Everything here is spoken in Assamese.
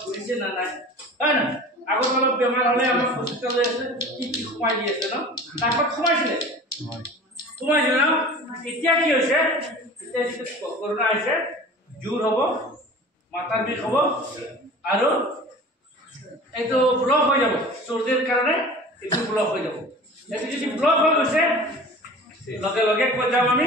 ঘূৰিছে না নাই হয় না আগত অলপ বেমাৰ হ'লে আমাক হস্পিটাললৈ আছে কি সোমাই দি আছে ন কাষত সোমাইছিলে সোমাইছিলে ন এতিয়া কি হৈছে এতিয়া যিটো কৰোণা আহিছে জোৰ হ'ব মাথাৰ বিষ হ'ব আৰু এইটো ব্লক হৈ যাব চৰ্দিৰ কাৰণে এইটো ব্লক হৈ যাব এইটো যদি ব্লক হৈ গৈছে লগে লগে কৈ যাম আমি